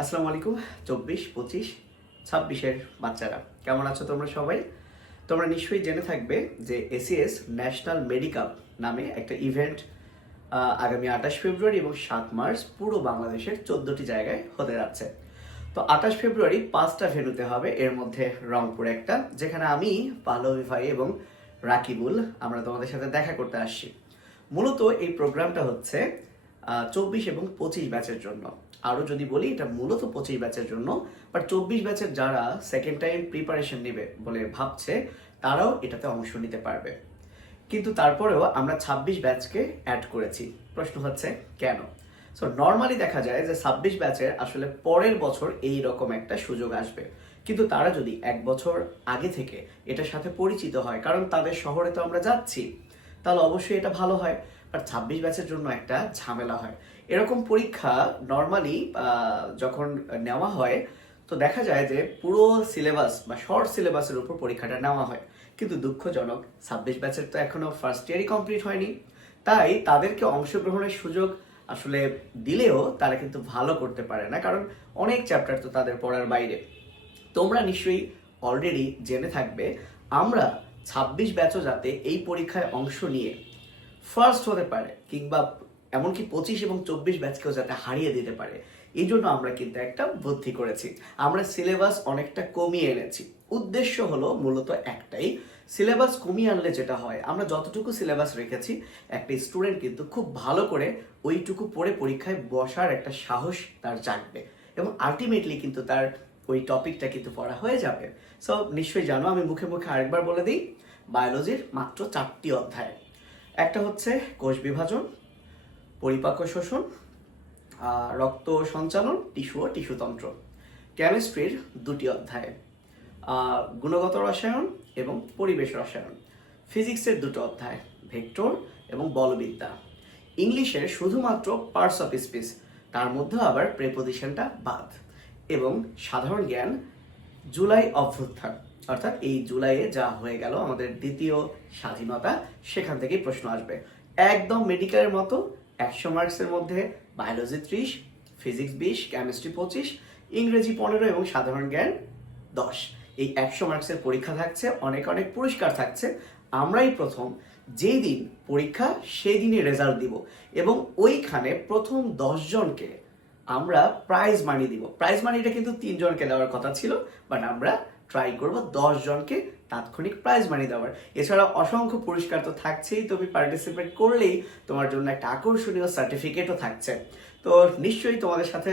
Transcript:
আসসালামু আলাইকুম। 24, 25, 26-এর বাচ্চারা কেমন আছো তোমরা সবাই? তোমরা নিশ্চয়ই জেনে থাকবে যে এসিএস ন্যাশনাল মেডিকাপ নামে একটা ইভেন্ট আগামী 28 ফেব্রুয়ারি এবং 7 মার্চ পুরো বাংলাদেশের 14টি জায়গায় হতে যাচ্ছে। তো 28 ফেব্রুয়ারি 5টা ভেন্যুতে হবে, এর মধ্যে রংপুর একটা, যেখানে আমি, পাহলভি ভাই এবং রাকিবুল আমরা তোমাদের সাথে দেখা করতে আসছি। মূলত এই প্রোগ্রামটা হচ্ছে 24 এবং 25 ব্যাচের জন্য। আরও যদি বলি, এটা মূলত 25 ব্যাচের জন্য, বাট 24 ব্যাচের যারা সেকেন্ড টাইম প্রিপারেশন নেবে বলে ভাবছে তারাও এটাতে অংশ নিতে পারবে। কিন্তু তারপরেও আমরা 26 ব্যাচকে অ্যাড করেছি। প্রশ্ন হচ্ছে কেন? সো নর্মালি দেখা যায় যে 26 ব্যাচের আসলে পরের বছর এই রকম একটা সুযোগ আসবে, কিন্তু তারা যদি 1 বছর আগে থেকে এটার সাথে পরিচিত হয়, কারণ তাদের শহরে তো আমরা যাচ্ছি, তাহলে অবশ্যই এটা ভালো হয়। বাট 26 ব্যাচের জন্য একটা ঝামেলা হয়। এরকম পরীক্ষা নর্মালি যখন নেওয়া হয়, তো দেখা যায় যে পুরো সিলেবাস বা শর্ট সিলেবাসের উপর পরীক্ষাটা নেওয়া হয়, কিন্তু দুঃখজনক 26 ব্যাচের তো এখনো ফার্স্ট ইয়ারই কমপ্লিট হয়নি। তাই তাদেরকে অংশগ্রহণের সুযোগ আসলে দিলেও তারা কিন্তু ভালো করতে পারে না, কারণ অনেক চ্যাপ্টার তো তাদের পড়ার বাইরে। তোমরা নিশ্চয়ই অলরেডি জেনে থাকবে আমরা 26 ব্যাচও যাতে এই পরীক্ষায় অংশ নিয়ে ফার্স্ট হতে পারে, কিংবা এমনকি 25 এবং 24 ব্যাচকেও যাতে হারিয়ে দিতে পারে, এই জন্য আমরা কিন্তু একটা বুদ্ধি করেছি। আমরা সিলেবাস অনেকটা কমিয়ে এনেছি। উদ্দেশ্য হলো মূলত একটাই, সিলেবাস কমিয়ে আনলে যেটা হয়, আমরা যতটুকু সিলেবাস রেখেছি একটা স্টুডেন্ট কিন্তু খুব ভালো করে ওইটুকু পড়ে পরীক্ষায় বসার একটা সাহস তার জাগবে, এবং আলটিমেটলি কিন্তু তার ওই টপিকটা কিন্তু পড়া হয়ে যাবে। সো নিশ্চয়ই জানো, আমি মুখে মুখে আরেকবার বলে দিই, বায়োলজির মাত্র 4টি অধ্যায়। একটা হচ্ছে কোষ বিভাজন, পরিপাক ও শোষণ, রক্ত সঞ্চালন, টিস্যু ও টিস্যুতন্ত্র। কেমিস্ট্রির 2টি অধ্যায়, গুণগত রসায়ন এবং পরিবেশ রসায়ন। ফিজিক্সের 2টো অধ্যায়, ভেক্টর এবং বলবিদ্যা। ইংলিশের শুধুমাত্র পার্টস অফ স্পিচ, তার মধ্যে আবার প্রেপোজিশনটা বাদ। এবং সাধারণ জ্ঞান, জুলাই অভ্যুত্থান, অর্থাৎ এই জুলাইয়ে যা হয়ে গেল আমাদের দ্বিতীয় স্বাধীনতা, সেখান থেকেই প্রশ্ন আসবে। একদম মেডিকেলের মতো 100 মার্কসের মধ্যে বায়োলজি 30, ফিজিক্স 20, কেমিস্ট্রি 25, ইংরেজি 15 এবং সাধারণ জ্ঞান 10। এই 100 মার্কসের পরীক্ষা থাকছে, অনেক অনেক পুরস্কার থাকছে। আমরাই প্রথম যেই দিন পরীক্ষা সেই দিনই রেজাল্ট দিব, এবং ওইখানে প্রথম 10 জনকে আমরা প্রাইজ মানি দিব। প্রাইজ মানিটা কিন্তু 3 জনকে দেওয়ার কথা ছিল, বাট আমরা ট্রাই করব 10 জনকে তাৎক্ষণিক প্রাইজ মানি দেওয়ার। এছাড়া অসংখ্য পুরস্কার তো থাকছেই, তুমি পার্টিসিপেট করলেই তোমার জন্য একটা আকর্ষণীয় সার্টিফিকেটও থাকছে। তো নিশ্চয়ই তোমাদের সাথে